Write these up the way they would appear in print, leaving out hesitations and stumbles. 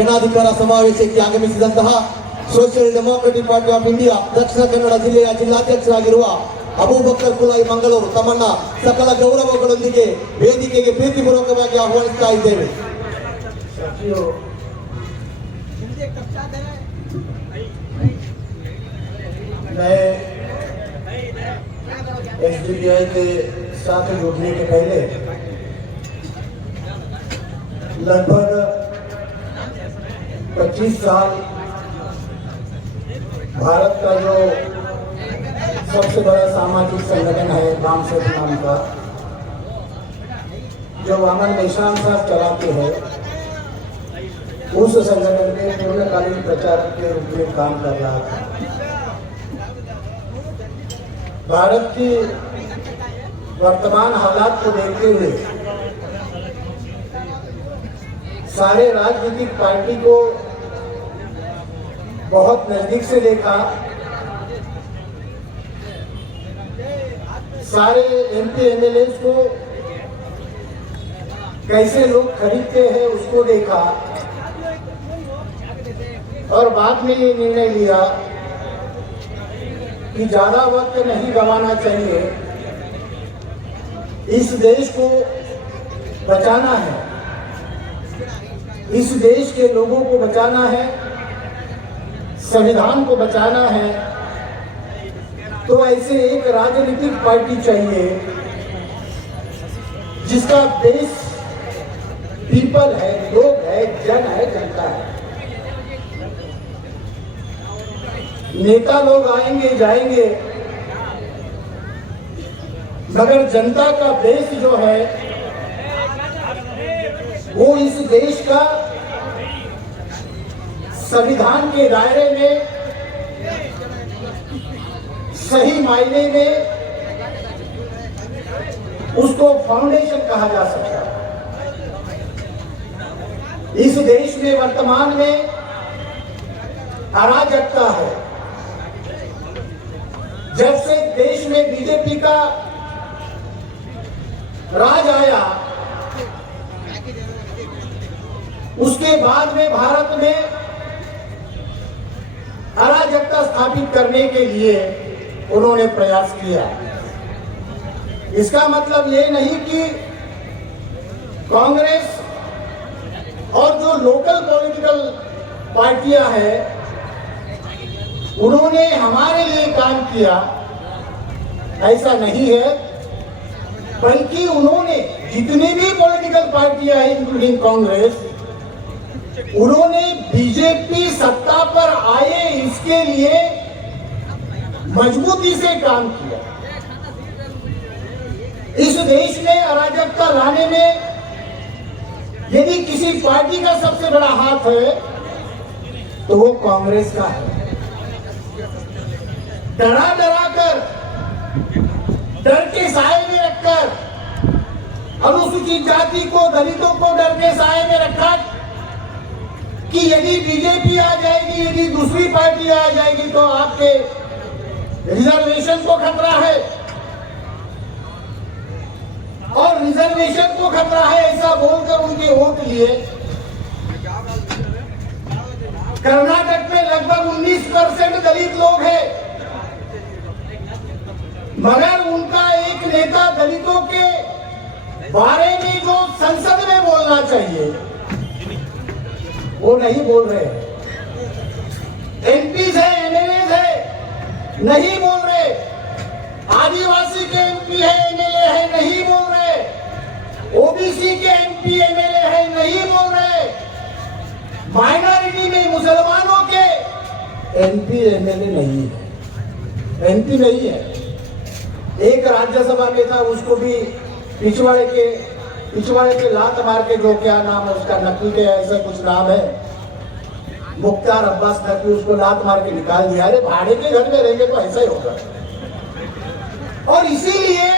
ಜನಾಧಿಕಾರ ಸಮಾವೇಶಕ್ಕೆ ಆಗಮಿಸಿದಂತಹ social democratic party of India Dakshina Kannada ಜಿಲ್ಲೆಯ ಜಿಲ್ಲಾಧ್ಯಕ್ಷರಾಗಿರುವ ಅಬೂಬಕರ್ ಕುಲಾಯಿ ಮಂಗಳೂರು ತಮ್ಮನ್ನ ಸಕಲ ಗೌರವಗಳೊಂದಿಗೆ ವೇದಿಕೆಗೆ ಪ್ರೀತಿಪೂರ್ವಕವಾಗಿ ಆಹ್ವಾನಿಸ್ತಾ ಇದ್ದೇವೆ. एसडीपीआई के साथ जुड़ने के पहले लगभग 25 साल भारत का जो सबसे बड़ा सामाजिक संगठन है वामसेठ नाम का, जो वामन निशान साहब चलाते हैं, उस संगठन के पूर्णकालीन प्रचारक के रूप में काम कर रहा था। भारत की वर्तमान हालात को देखते हुए सारे राजनीतिक पार्टी को बहुत नजदीक से देखा, सारे एमपी एमएलए को कैसे लोग खरीदते हैं उसको देखा और बाद में ये निर्णय लिया कि ज्यादा वक्त नहीं गंवाना चाहिए, इस देश को बचाना है, इस देश के लोगों को बचाना है, संविधान को बचाना है। तो ऐसे एक राजनीतिक पार्टी चाहिए जिसका बेस पीपल है, लोग है, जन है, जनता है। नेता लोग आएंगे जाएंगे, मगर जनता का बेस जो है वो इस देश का संविधान के दायरे में सही मायने में उसको फाउंडेशन कहा जा सकता है। इस देश में वर्तमान में अराजकता है। जब से देश में बीजेपी का राज आया, उसके बाद में भारत में अराजकता स्थापित करने के लिए उन्होंने प्रयास किया। इसका मतलब ये नहीं कि कांग्रेस और जो लोकल पॉलिटिकल पार्टियां हैं उन्होंने हमारे लिए काम किया, ऐसा नहीं है, बल्कि उन्होंने जितनी भी पॉलिटिकल पार्टियां हैं इंक्लूडिंग कांग्रेस, उन्होंने बीजेपी सत्ता पर आए इसके लिए मजबूती से काम किया। इस देश में अराजकता लाने में यदि किसी पार्टी का सबसे बड़ा हाथ है तो वो कांग्रेस का है। डरा डरा कर, डर के साए में रखकर अनुसूचित जाति को, दलितों को डर के साए में रखा कि यदि बीजेपी आ जाएगी, यदि दूसरी पार्टी आ जाएगी तो आपके रिजर्वेशन को खतरा है, और रिजर्वेशन को खतरा है ऐसा बोलकर उनके वोट लिए। कर्नाटक में लगभग 19% दलित लोग हैं, मगर उनका एक नेता दलितों के बारे में जो संसद में बोलना चाहिए वो नहीं बोल रहे। एमपी है, एमएलए है, नहीं बोल रहे। आदिवासी के एमपी है, एमएलए है, नहीं बोल रहे। ओबीसी के एमपी एमएलए है, नहीं बोल रहे। माइनॉरिटी में मुसलमानों के एमपी एमएलए नहीं है, एमपी नहीं है। एक राज्यसभा में था, उसको भी पिछवाड़े के लात मार के, जो क्या नाम है उसका, नकवी के ऐसा कुछ नाम है, मुख्तार अब्बास नकवी, उसको लात मार के निकाल दिया। अरे भाड़े के घर में रहेंगे तो ऐसा ही होगा। और इसीलिए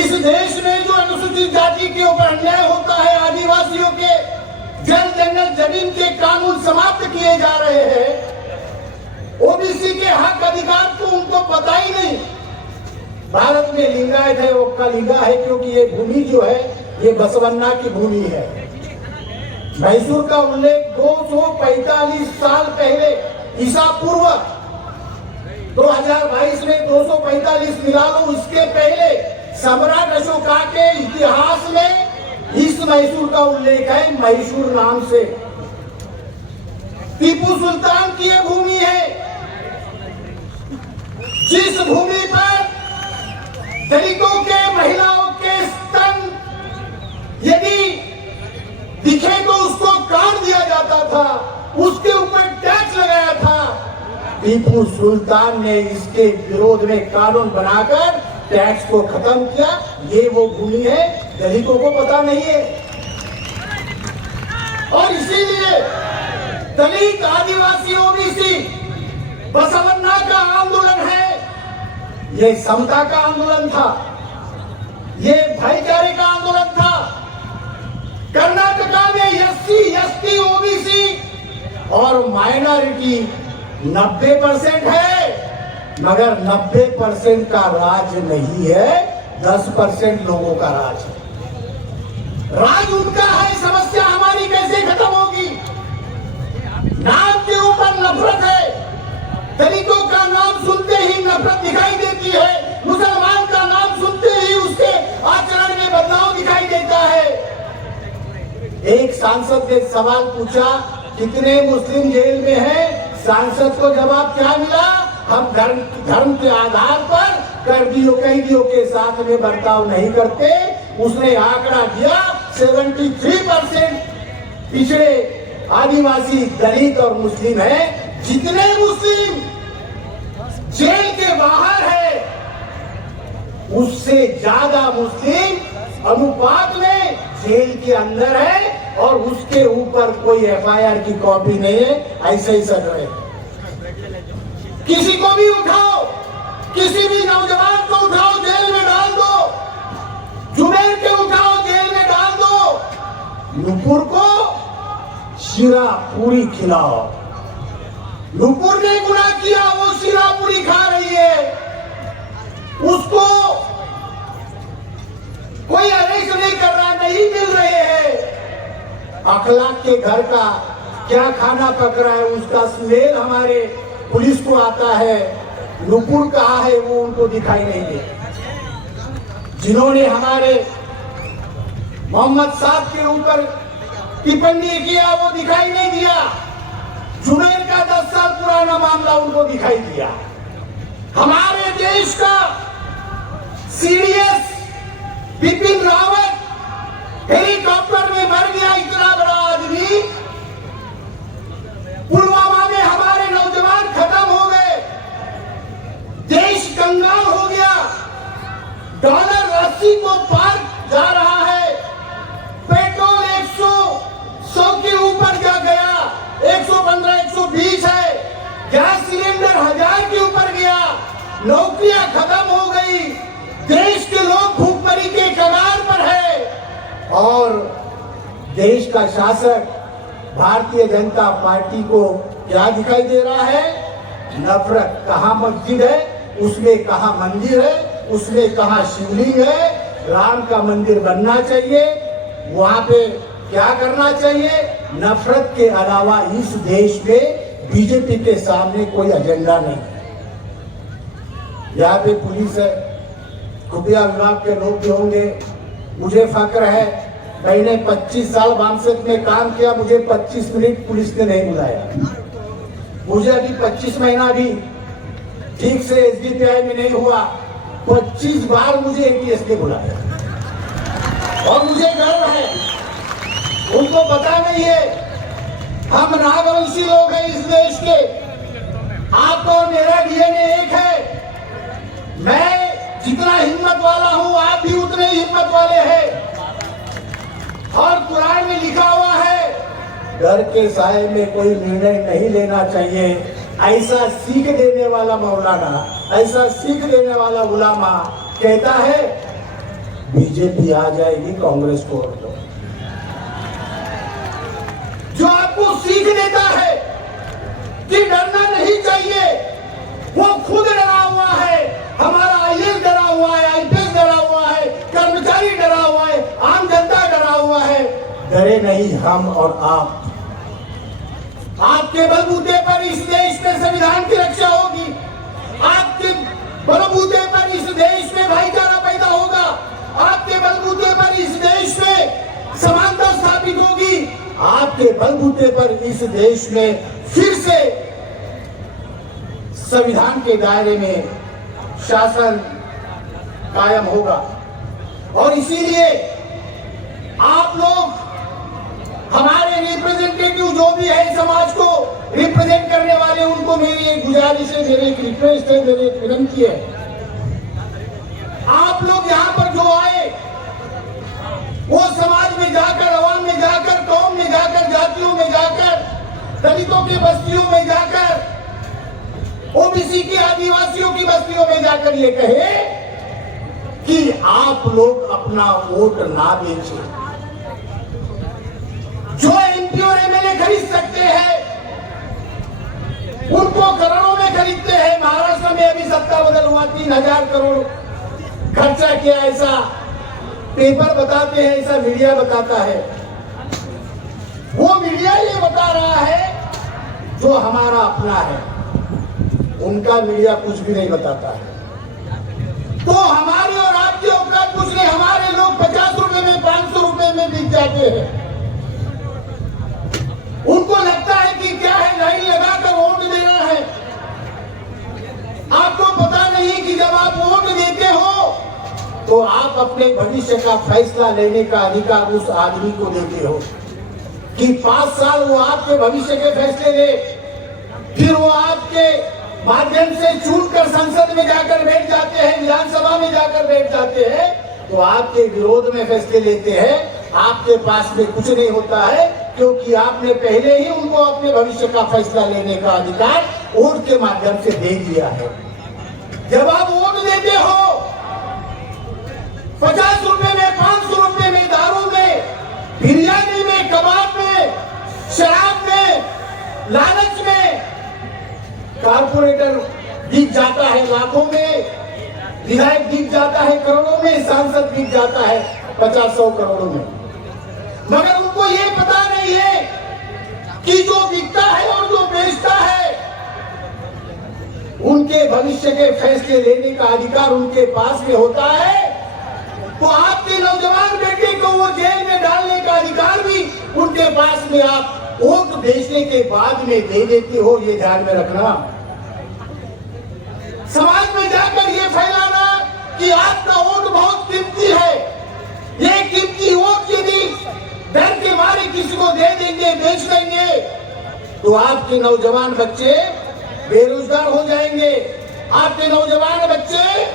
इस देश में जो अनुसूचित जाति के ऊपर अन्याय होता है, आदिवासियों के जल जंगल जमीन के कानून समाप्त किए जा रहे हैं, ओबीसी के हक अधिकार तो उनको पता ही नहीं। भारत में लिंगायत है, ओक्का लिंगा है, क्योंकि ये भूमि जो है ये बसवन्ना की भूमि है। मैसूर का उल्लेख 245 साल पहले ईसा पूर्व 2022 में 245 मिला लो, इसके पहले सम्राट अशोका के इतिहास में इस मैसूर का उल्लेख है मैसूर नाम से। टीपू सुल्तान की ये भूमि है जिस भूमि पर दलितों के, महिलाओं के स्तन यदि दिखे तो उसको काट दिया जाता था, उसके ऊपर टैक्स लगाया था। टीपू सुल्तान ने इसके विरोध में कानून बनाकर टैक्स को खत्म किया। ये वो भूमि है, दलितों को पता नहीं है। और इसीलिए दलित, आदिवासी, ओबीसी बसवन्ना का आंदोलन है, ये समता का आंदोलन था, ये भाईचारे का आंदोलन था। कर्नाटका में एससी, एसटी, ओबीसी और माइनॉरिटी 90% है, मगर 90% का राज नहीं है, 10% लोगों का राज है। राज उनका है, समस्या हमारी कैसे खत्म होगी? नाम के ऊपर नफरत है। दलितों का नाम सुनते ही नफरत दिखाई देती है, मुसलमान का नाम सुनते ही उसके आचरण में बदलाव दिखाई देता है। एक सांसद ने सवाल पूछा, कितने मुस्लिम जेल में हैं? सांसद को जवाब क्या मिला? हम धर्म के आधार पर कैदियों के साथ में बर्ताव नहीं करते। उसने आंकड़ा दिया 73% पिछड़े आदिवासी, दलित और मुस्लिम हैं। जितने मुस्लिम जेल के बाहर है, उससे ज्यादा मुस्लिम अनुपात में जेल के अंदर है और उसके ऊपर कोई एफआईआर की कॉपी नहीं है, ऐसे ही सड़ रहे। किसी को भी उठाओ, किसी भी नौजवान को उठाओ, जेल में डाल दो। जुबैर के उठाओ, जेल में डाल दो। नुपुर को शीरा पूरी खिलाओ। नुपुर ने गुनाह किया, वो शीरा पूरी खा रही है, उसको कोई अरेस्ट नहीं कर रहा, नहीं मिल रहे हैं। अखलाक के घर का क्या खाना पक रहा है, उसका स्मेल हमारे पुलिस को आता है। नुपुर कहाँ है, वो उनको दिखाई नहीं दे। जिन्होंने हमारे मोहम्मद साहब के ऊपर टिप्पणी किया, वो दिखाई नहीं दिया। जुबैर का 10 साल पुराना मामला उनको दिखाई दिया। हमारे देश का सीडीएस बिपिन रावत हेलीकॉप्टर में मर गया, इतना बड़ा आदमी। पुलवामा में हमारे नौजवान खत्म हो गए, देश कंगाल हो गया, डॉलर 80 को पार जा रहा है, पेट्रोल 100 के ऊपर जा गया, 115, 120 है, गैस सिलेंडर 1000 के ऊपर गया, नौकरियां खत्म हो गई, देश के लोग भूखमरी के कगार पर है। और देश का शासक भारतीय जनता पार्टी को क्या दिखाई दे रहा है? नफरत। कहां मस्जिद है, उसमें कहां मंदिर है, उसमें कहां शिवलिंग है। राम का मंदिर बनना चाहिए, वहां पे क्या करना चाहिए? नफरत के अलावा इस देश में बीजेपी के सामने कोई एजेंडा नहीं। यहाँ पे पुलिस है, खुफिया विभाग के लोग भी होंगे। मुझे फक्र है, मैंने 25 साल वामसद में काम किया, मुझे 25 मिनट पुलिस ने नहीं बुलाया। मुझे अभी 25 महीना भी ठीक से एसडीपीआई में नहीं हुआ, 25 बार मुझे एटीएस ने बुलाया। और मुझे गर्व है, उनको पता नहीं है हम नागवंशी लोग हैं इस देश के। आपका और मेरा डीएनए एक है। मैं जितना हिम्मत वाला हूं, आप भी उतने हिम्मत वाले हैं। और कुरान में लिखा हुआ है, डर के साए में कोई निर्णय नहीं लेना चाहिए। ऐसा सीख देने वाला मौलाना, ऐसा सीख देने वाला उलामा कहता है, बीजेपी आ जाएगी, कांग्रेस को हट दो। जो आपको सीख देता है कि डरना नहीं चाहिए, वो खुद डरा हुआ है। हमारा आईएएस डरा हुआ है, आईपीएस डरा हुआ है, कर्मचारी डरा हुआ है, आम जनता डरा हुआ है। डरे नहीं हम और आपके बलबूते पर इस देश में संविधान की रक्षा होगी, आपके बलबूते पर इस देश में भाईचारा पैदा होगा, आपके बलबूते पर इस देश में समानता स्थापित होगी, आपके बलबूते पर इस देश में फिर से संविधान के दायरे में शासन कायम होगा। और इसीलिए आप लोग हमारे रिप्रेजेंटेटिव जो भी है समाज को रिप्रेजेंट करने वाले, उनको मेरी एक गुजारिश है, मेरी एक रिक्वेस्ट है, मेरी एक विनती है, आप लोग यहाँ पर जो आए वो समाज में जाकर, अवाम में जाकर, कौम में जाकर, जातियों में जाकर, दलितों की बस्तियों में जाकर, ओबीसी की, आदिवासियों की बस्तियों में जाकर ये कहे कि आप लोग अपना वोट ना बेचें। जो एमपी और एमएलए खरीद सकते हैं उनको करोड़ों में खरीदते हैं। महाराष्ट्र में अभी सत्ता बदल हुआ, 3000 करोड़ खर्चा किया, ऐसा पेपर बताते हैं, ऐसा मीडिया बताता है। वो मीडिया ये बता रहा है जो हमारा अपना है, उनका मीडिया कुछ भी नहीं बताता है। तो हमारी और आपकी औकात कुछ नहीं, हमारे लोग 50 रुपए में, 500 रुपए में बिक जाते हैं। उनको लगता है कि क्या है, लाइन लगाकर वोट देना है। आपको पता नहीं कि जब आप वोट देते हो तो आप अपने भविष्य का फैसला लेने का अधिकार उस आदमी को देते हो कि 5 साल वो आपके भविष्य के फैसले ले, फिर वो आपके माध्यम से चुनकर संसद में जाकर बैठ जाते हैं, विधानसभा में जाकर बैठ जाते हैं, तो आपके विरोध में फैसले लेते हैं। आपके पास में कुछ नहीं होता है, क्योंकि आपने पहले ही उनको अपने भविष्य का फैसला लेने का अधिकार वोट के माध्यम से दे दिया है। जब आप वोट देते हो 50 रुपए में, 500 रुपए में, दारू में, बिरयानी में, कबाब में, शराब में, लालच में, कारपोरेटर बिक जाता है लाखों में, विधायक बिक जाता है करोड़ों में, सांसद बिक जाता है 50-100 करोड़ों में। मगर उनको ये पता नहीं है कि जो बिकता है और जो बेचता है, उनके भविष्य के फैसले लेने का अधिकार उनके पास में होता है। तो आपके नौजवान बेटे को वो जेल में डालने का अधिकार भी उनके पास में आप वोट बेचने के बाद में दे देते हो, ये ध्यान में रखना। समाज में जाकर ये फैलाना कि आपका वोट बहुत कीमती है, ये कीमती वोट यदि डर के मारे किसी को दे देंगे, बेच देंगे, तो आपके नौजवान बच्चे बेरोजगार हो जाएंगे, आपके नौजवान बच्चे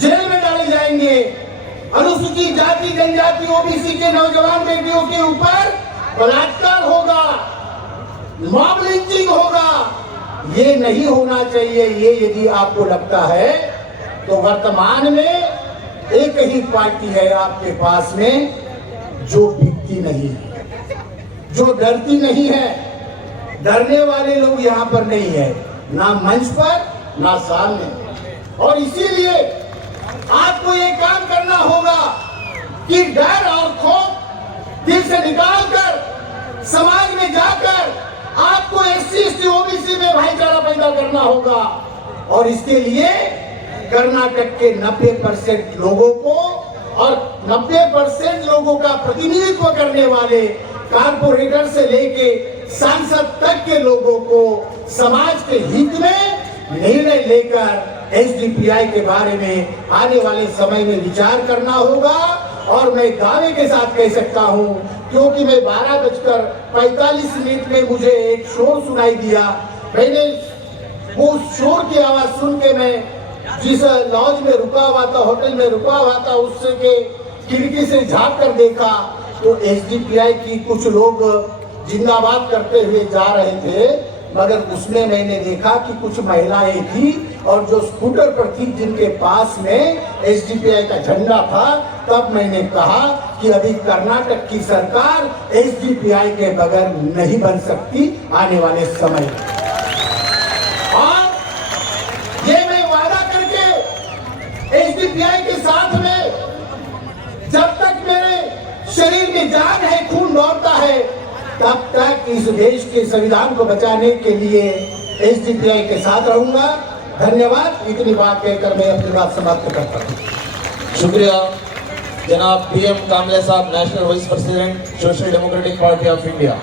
जेल में डाले जाएंगे। अनुसूचित जाति, जनजाति, ओबीसी के नौजवान बेटियों के ऊपर बलात्कार होगा, मॉब लिंचिंग होगा। ये नहीं होना चाहिए। ये यदि आपको लगता है तो वर्तमान में एक ही पार्टी है आपके पास में जो बिकती नहीं है, जो डरती नहीं है। डरने वाले लोग यहाँ पर नहीं है, ना मंच पर ना सामने। और इसीलिए आपको ये काम करना होगा कि डर और खौफ दिल से निकालकर समाज में जाकर आपको एससी, एसटी, ओबीसी में भाईचारा पैदा करना होगा। और इसके लिए कर्नाटक के 90% लोगों को और 90% लोगों का प्रतिनिधित्व करने वाले कारपोरेटर से लेके सांसद तक के लोगों को समाज के हित में निर्णय लेकर एसडीपीआई के बारे में आने वाले समय में विचार करना होगा। और मैं दावे के साथ कह सकता हूं, क्योंकि मैं 12:45 में मुझे एक शोर सुनाई दिया। मैंने वो शोर की आवाज सुन के मैं जिस लॉज में रुका हुआ था, होटल में रुका हुआ था, उससे के खिड़की से झांक कर देखा तो एसडीपीआई की कुछ लोग जिंदाबाद करते हुए जा रहे थे। मगर उसमें मैंने देखा कि कुछ महिलाएं थी और जो स्कूटर पर थी, जिनके पास में एसडीपीआई का झंडा था। तब मैंने कहा कि अभी कर्नाटक की सरकार एसडीपीआई के बगैर नहीं बन सकती आने वाले समय। और ये मैं वादा करके एसडीपीआई के साथ में जब तक मेरे शरीर में में जान है, खून दौड़ता है, तब तक इस देश के संविधान को बचाने के लिए एसडीपीआई के साथ रहूंगा। धन्यवाद। इतनी बात कहकर मैं अपनी बात समाप्त करता हूँ। शुक्रिया जनाब PM कामले साहब, national vice president social democratic party of India.